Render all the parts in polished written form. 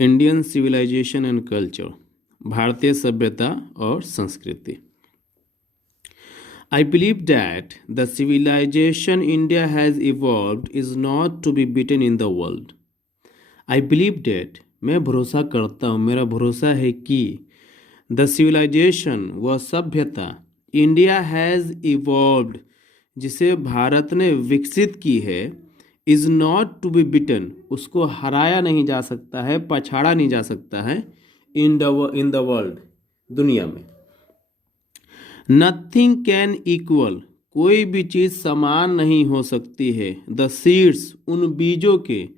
Indian civilisation and culture, भारतीय सभ्यता और संस्कृति। I believe that the civilization India has evolved is not to be beaten in the world. I believe that, मैं भरोसा करता हूँ, मेरा भरोसा है कि द सिविलाइजेशन, वह सभ्यता, इंडिया हैज़ इवॉल्व्ड, जिसे भारत ने विकसित की है, इज़ नॉट टू बी बिटन, उसको हराया नहीं जा सकता है, पछाड़ा नहीं जा सकता है, इन द वर्ल्ड, दुनिया में। नथिंग कैन इक्वल, कोई भी चीज़ समान नहीं हो सकती है, द सीड्स, उन बीजों के,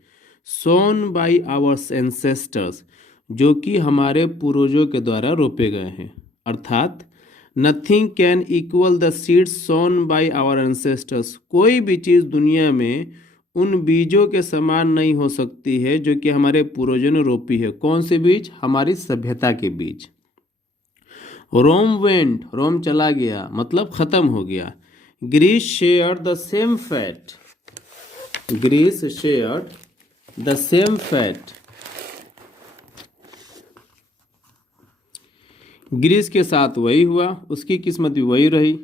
सोन बाई आवर्स एंसेस्टर्स, जो कि हमारे पूर्वजों के द्वारा रोपे गए हैं। अर्थात nothing can equal the seeds sown by our ancestors, कोई भी चीज़ दुनिया में उन बीजों के समान नहीं हो सकती है जो कि हमारे पूर्वजों ने रोपी है। कौन से बीज? हमारी सभ्यता के बीज। रोम वेंट, रोम चला गया मतलब खत्म हो गया। Greece share the same fate, Greece share the same fate, Greece के साथ वही हुआ, उसकी किस्मत भी वही रही।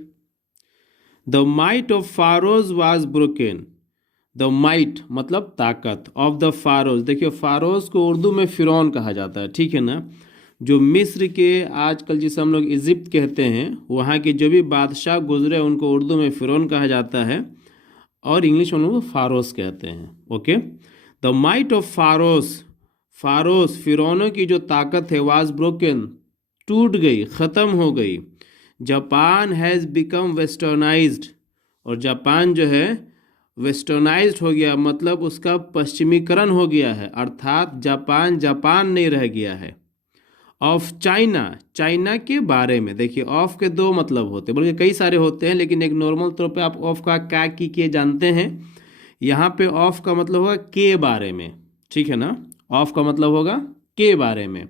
The might of pharaohs was broken, the might मतलब ताकत, ऑफ द फारोज, देखिए फारोज को उर्दू में फिरौन कहा जाता है, ठीक है ना। जो मिस्र के, आजकल जिसे हम लोग इजिप्ट कहते हैं, वहाँ के जो भी बादशाह गुजरे उनको उर्दू में फिरौन कहा जाता है और इंग्लिश में उनको फारोस कहते हैं। ओके, द माइट ऑफ फारोस, फारोस फिरौनों की जो ताकत है, वाज ब्रोकन, टूट गई, ख़त्म हो गई। जापान हैज़ बिकम वेस्टर्नाइज्ड, और जापान जो है वेस्टर्नाइज्ड हो गया, मतलब उसका पश्चिमीकरण हो गया है, अर्थात जापान जापान नहीं रह गया है। ऑफ चाइना, चाइना के बारे में, देखिए ऑफ के दो मतलब होते हैं, बल्कि कई सारे होते हैं, लेकिन एक नॉर्मल तौर पे आप ऑफ का क्या की के जानते हैं। यहाँ पे ऑफ का मतलब होगा के बारे में, ठीक है ना, ऑफ का मतलब होगा के बारे में।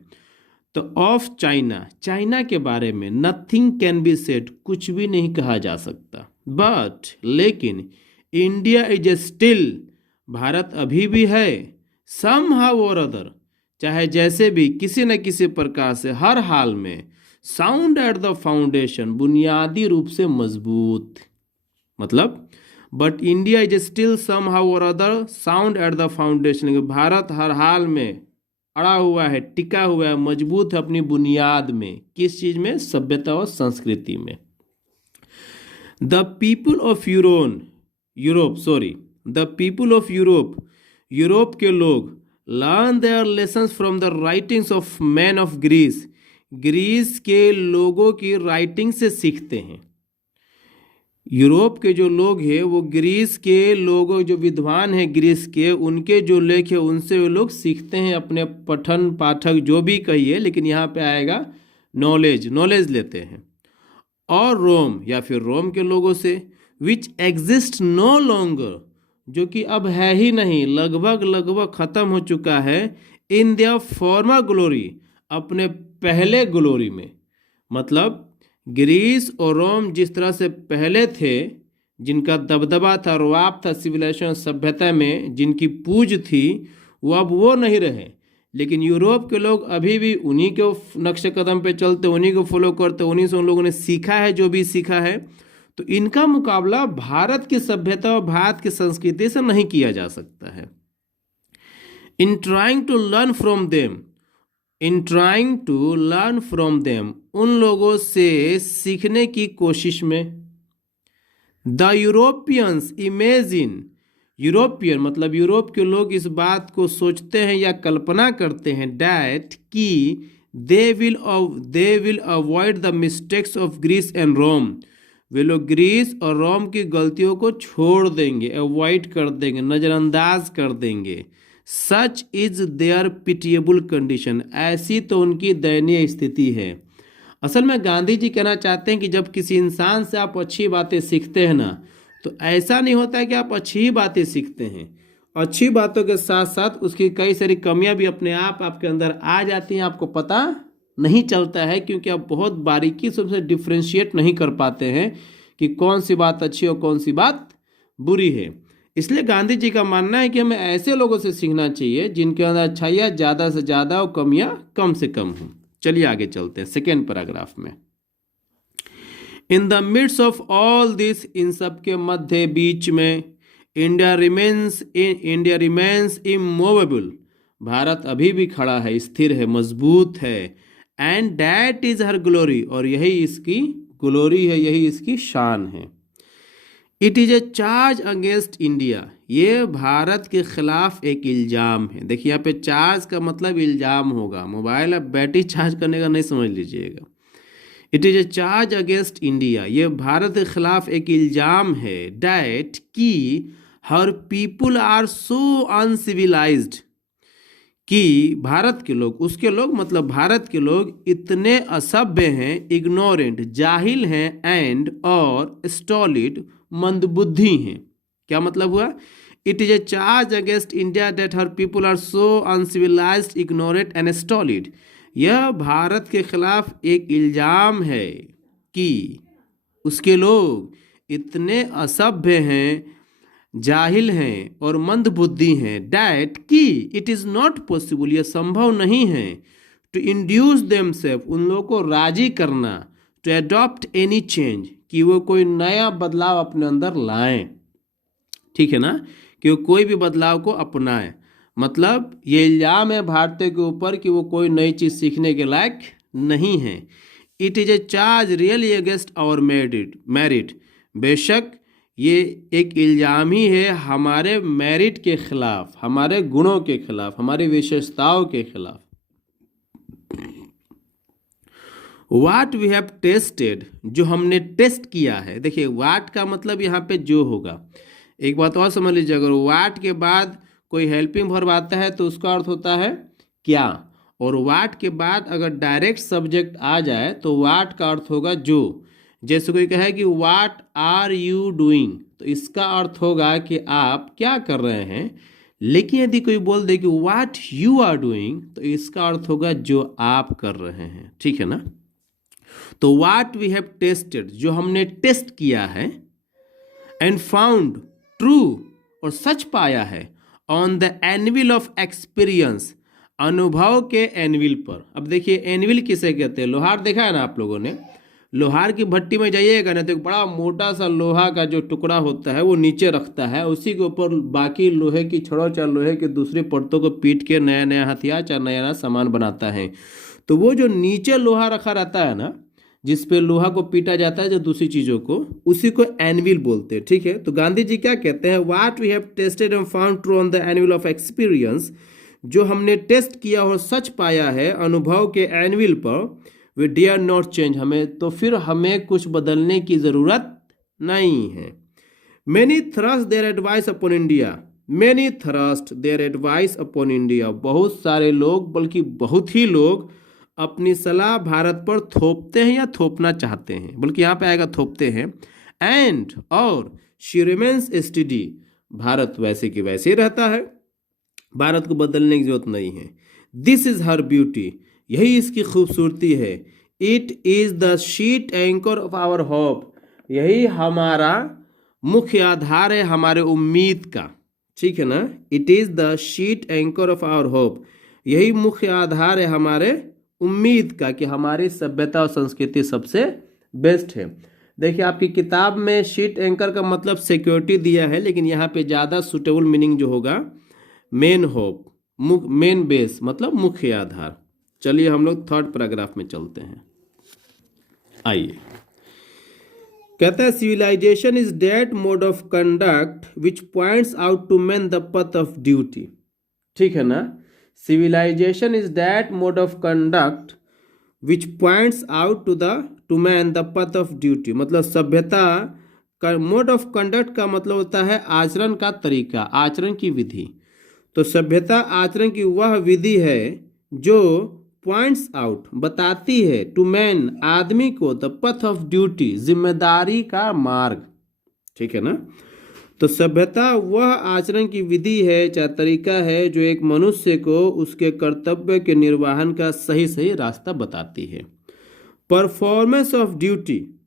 तो ऑफ चाइना, चाइना के बारे में, नथिंग कैन बी सेड, कुछ भी नहीं कहा जा सकता। बट लेकिन India is a still, Bharat अभी भी है, सम हाउ और अदर, चाहे जैसे भी, किसी न किसी प्रकार से, हर हाल में, साउंड एट द फाउंडेशन, बुनियादी रूप से मजबूत, मतलब but India is still some how or other sound at the foundation, Bharat हर हाल में अड़ा हुआ है, टिका हुआ है, मजबूत है अपनी बुनियाद में। किस चीज में? सभ्यता और संस्कृति में। The people of Europe, the people of Europe, Europe के लोग, learn their lessons from the writings of man of Greece, Greece के लोगों की राइटिंग से सीखते हैं। यूरोप के जो लोग हैं वो ग्रीस के लोगों, जो विद्वान हैं ग्रीस के, उनके जो लेख है उनसे वो लोग सीखते हैं, अपने पठन पाठक जो भी कहिए, लेकिन यहाँ पे आएगा नॉलेज लेते हैं। और रोम, या फिर रोम के लोगों से, विच एग्जिस्ट नो लॉन्गर, जो कि अब है ही नहीं, लगभग ख़त्म हो चुका है, इन देयर फॉर्मर ग्लोरी, अपने पहले ग्लोरी में। मतलब ग्रीस और रोम जिस तरह से पहले थे, जिनका दबदबा था, रुआब था सिविलाइजेशन सभ्यता में, जिनकी पूज थी, वो अब वो नहीं रहे। लेकिन यूरोप के लोग अभी भी उन्हीं के नक्शे कदम पे चलते, उन्हीं को फॉलो करते, उन्हीं से उन लोगों ने सीखा है जो भी सीखा है। तो इनका मुकाबला भारत की सभ्यता और भारत की संस्कृति से नहीं किया जा सकता है। In trying to learn from them, in trying to learn from them, उन लोगों से सीखने की कोशिश में। द यूरोपियंस इमेजिन, यूरोपियन मतलब यूरोप के लोग इस बात को सोचते हैं या कल्पना करते हैं, डैट कि they will avoid the mistakes of Greece and Rome, वे लोग ग्रीस और रोम की गलतियों को छोड़ देंगे, अवॉइड कर देंगे, नज़रअंदाज कर देंगे। Such is their pitiable condition, ऐसी तो उनकी दयनीय स्थिति है। असल में गांधी जी कहना चाहते हैं कि जब किसी इंसान से आप अच्छी बातें सीखते हैं ना, तो ऐसा नहीं होता है कि आप अच्छी ही बातें सीखते हैं, अच्छी बातों के साथ साथ उसकी कई सारी कमियां भी अपने आप आपके अंदर आ जाती हैं, आपको पता नहीं चलता है, क्योंकि आप बहुत बारीकी से उसे डिफ्रेंशिएट नहीं कर पाते हैं कि कौन सी बात अच्छी और कौन सी बात बुरी है। इसलिए गांधी जी का मानना है कि हमें ऐसे लोगों से सीखना चाहिए जिनके अंदर अच्छाइयाँ ज़्यादा से ज़्यादा और कमियाँ कम से कम हों। चलिए आगे चलते हैं सेकेंड पैराग्राफ में। In the midst of all this, इन सब के मध्य बीच में, इंडिया रिमेन्स इमूवेबल, भारत अभी भी खड़ा है, स्थिर है, मजबूत है। And that is her glory, और यही इसकी ग्लोरी है, यही इसकी शान है। It is a charge against India, ये भारत के खिलाफ एक इल्जाम है। देखिए यहाँ पे चार्ज का मतलब इल्जाम होगा, मोबाइल अब बैटरी चार्ज करने का नहीं समझ लीजिएगा। It is a charge against India, ये भारत के खिलाफ एक इल्जाम है। डैट की हर पीपुल आर सो अनसिविलाइज्ड, कि भारत के लोग, उसके लोग मतलब भारत के लोग इतने असभ्य हैं, इग्नोरेंट जाहिल हैं, एंड और स्टॉलिड मंदबुद्धि हैं। क्या मतलब हुआ? It is a charge against India that her people are so uncivilised, ignorant and stolid, यह भारत के खिलाफ एक इल्जाम है कि उसके लोग इतने असभ्य हैं, जाहिल हैं और मंदबुद्धि हैं। डैट कि इट इज़ नॉट पॉसिबल, यह संभव नहीं है, टू इंड्यूस देमसेल्फ, उन लोगों को राजी करना, टू एडॉप्ट एनी चेंज, कि वो कोई नया बदलाव अपने अंदर लाएं। ठीक है ना, कि वो कोई भी बदलाव को अपनाएं। मतलब ये इल्जाम है भारतीय के ऊपर कि वो कोई नई चीज़ सीखने के लायक नहीं है। It is a charge really against our merit, बेशक ये एक इल्ज़ाम ही है हमारे मेरिट के खिलाफ, हमारे गुणों के खिलाफ, हमारी विशेषताओं के खिलाफ। वाट वी हैव टेस्टेड, जो हमने टेस्ट किया है। देखिए वाट का मतलब यहाँ पे जो होगा। एक बात और समझ लीजिए, अगर वाट के बाद कोई हेल्पिंग वर्ब आता है तो उसका अर्थ होता है क्या, और वाट के बाद अगर डायरेक्ट सब्जेक्ट आ जाए तो वाट का अर्थ होगा जो। जैसे कोई कहे कि वाट आर यू डूइंग, तो इसका अर्थ होगा कि आप क्या कर रहे हैं। लेकिन यदि कोई बोल दे कि वाट यू आर डूइंग, तो इसका अर्थ होगा जो आप कर रहे हैं। ठीक है ना, तो वाट वी हैव टेस्टेड, जो हमने टेस्ट किया है, एंड फाउंड ट्रू, और सच पाया है, on the anvil of experience, अनुभव के एनविल पर। अब देखिए एनविल किसे कहते हैं? लोहार देखा है ना आप लोगों ने, लोहार की भट्टी में जाइएगा ना तो एक बड़ा मोटा सा लोहा का जो टुकड़ा होता है वो नीचे रखता है, उसी के ऊपर बाकी लोहे की छड़ों चार लोहे की दूसरी परतों को पीट के नया नया हथियार चार नया नया सामान बनाता है। तो वो जो नीचे लोहा रखा रहता है ना, जिस पे लोहा को पीटा जाता है जो दूसरी चीज़ों को, उसी को एनविल बोलते हैं। ठीक है, तो गांधी जी क्या कहते हैं? What we have tested and found true on the anvil of experience, जो हमने टेस्ट किया और सच पाया है अनुभव के एनविल पर, वी डेयर नॉट चेंज, हमें तो फिर हमें कुछ बदलने की ज़रूरत नहीं है। Many thrust their advice upon India, many thrust their advice upon India, बहुत सारे लोग, बल्कि बहुत ही लोग अपनी सलाह भारत पर थोपते हैं या थोपना चाहते हैं, बल्कि यहाँ पे आएगा थोपते हैं। एंड और शी रिमेन्स स्टडी, भारत वैसे की वैसे ही रहता है, भारत को बदलने की जरूरत नहीं है। दिस इज हर ब्यूटी, यही इसकी खूबसूरती है। It is the sheet anchor of our hope, यही हमारा मुख्य आधार है हमारे उम्मीद का। ठीक है ना, it is the sheet anchor of our hope, यही मुख्य आधार है हमारे उम्मीद का कि हमारी सभ्यता और संस्कृति सबसे बेस्ट है। देखिए आपकी किताब में शीट एंकर का मतलब सिक्योरिटी दिया है, लेकिन यहाँ पे ज़्यादा सुटेबल मीनिंग जो होगा मेन होप, मेन बेस मतलब मुख्य आधार। चलिए हम लोग थर्ड पैराग्राफ में चलते हैं। आइए, कहता है civilisation is that mode of conduct which points out to man the path of duty. ठीक है ना, civilisation is that mode of conduct which points out to man the path of duty, मतलब सभ्यता का मोड ऑफ कंडक्ट का मतलब होता है आचरण का तरीका, आचरण की विधि। तो सभ्यता आचरण की वह विधि है जो पॉइंट्स आउट बताती है, टू मैन आदमी को, द पथ ऑफ ड्यूटी जिम्मेदारी का मार्ग। ठीक है ना, तो सभ्यता वह आचरण की विधि है, चाहे तरीका है, जो एक मनुष्य को उसके कर्तव्य के निर्वहन का सही रास्ता बताती है। परफॉर्मेंस ऑफ ड्यूटी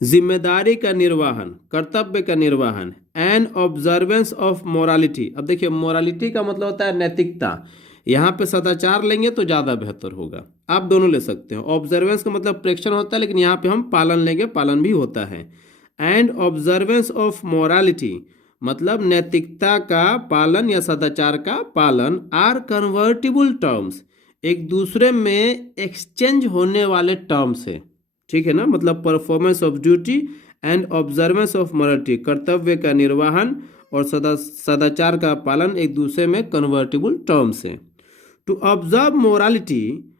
जिम्मेदारी का निर्वहन, कर्तव्य का निर्वहन, एंड ऑब्जर्वेंस ऑफ मोरालिटी। अब देखिए मोरालिटी का मतलब होता है नैतिकता, यहाँ पे सदाचार लेंगे तो ज़्यादा बेहतर होगा, आप दोनों ले सकते हो। ऑब्जर्वेंस का मतलब प्रेक्षण होता है, लेकिन यहाँ पे हम पालन लेंगे, पालन भी होता है। एंड ऑब्जर्वेंस ऑफ मोरालिटी मतलब नैतिकता का पालन या सदाचार का पालन आर कन्वर्टिबल टर्म्स, एक दूसरे में एक्सचेंज होने वाले टर्म्स है, ठीक है ना। मतलब performance of duty and observance of morality, कर्तव्य का निर्वहन और सदाचार का पालन एक दूसरे में कन्वर्टिबल टर्म्स हैं। टू ऑब्जर्व मोरालिटी,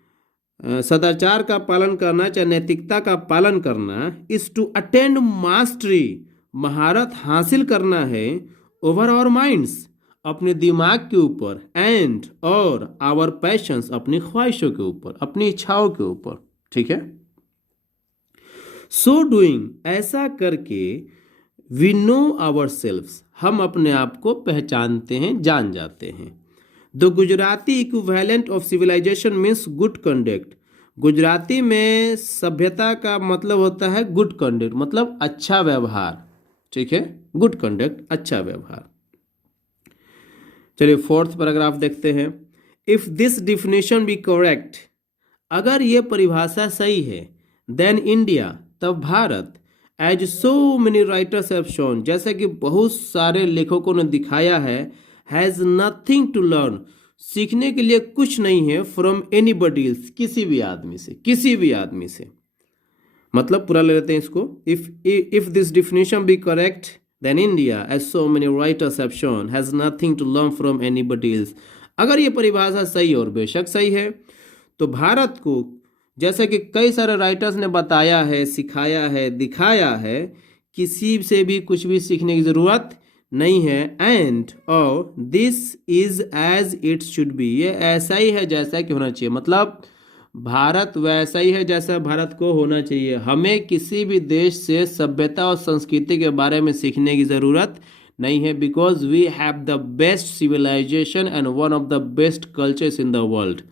सदाचार का पालन करना चाहे नैतिकता का पालन करना, इज टू अटेंड मास्टरी, महारत हासिल करना है, ओवर आवर माइंड्स, अपने दिमाग के ऊपर, एंड और आवर पैशंस, अपनी ख्वाहिशों के ऊपर, अपनी इच्छाओं के ऊपर, ठीक है। सो डूइंग, ऐसा करके, वी नो आवर सेल्व्स, हम अपने आप को पहचानते हैं, जान जाते हैं। The Gujarati equivalent of civilisation means good conduct, Gujarati में सभ्यता का मतलब होता है गुड कंडक्ट, मतलब अच्छा व्यवहार, ठीक है, गुड कंडक्ट, अच्छा व्यवहार। चलिए फोर्थ पैराग्राफ देखते हैं। If this definition be correct, अगर ये परिभाषा सही है, देन इंडिया, तब Bharat, as so many writers have shown, जैसे कि बहुत सारे लेखकों ने दिखाया है, हैज़ नथिंग टू लर्न, सीखने के लिए कुछ नहीं है, फ्रॉम एनीबडी एल्स, किसी भी आदमी से, किसी भी आदमी से। मतलब पूरा ले लेते हैं इसको। If this definition be correct, then India, as so many writers have shown, has nothing to learn from anybody else, अगर ये परिभाषा सही और बेशक सही है, तो भारत को, जैसे कि कई सारे राइटर्स ने बताया है, सिखाया है, दिखाया है, किसी से भी कुछ भी सीखने की ज़रूरत नहीं है। एंड और this is as it should be, ये ऐसा ही है जैसा कि होना चाहिए, मतलब भारत वैसा ही है जैसा भारत को होना चाहिए। हमें किसी भी देश से सभ्यता और संस्कृति के बारे में सीखने की ज़रूरत नहीं है, because we have the best civilisation and one of the best cultures in the world.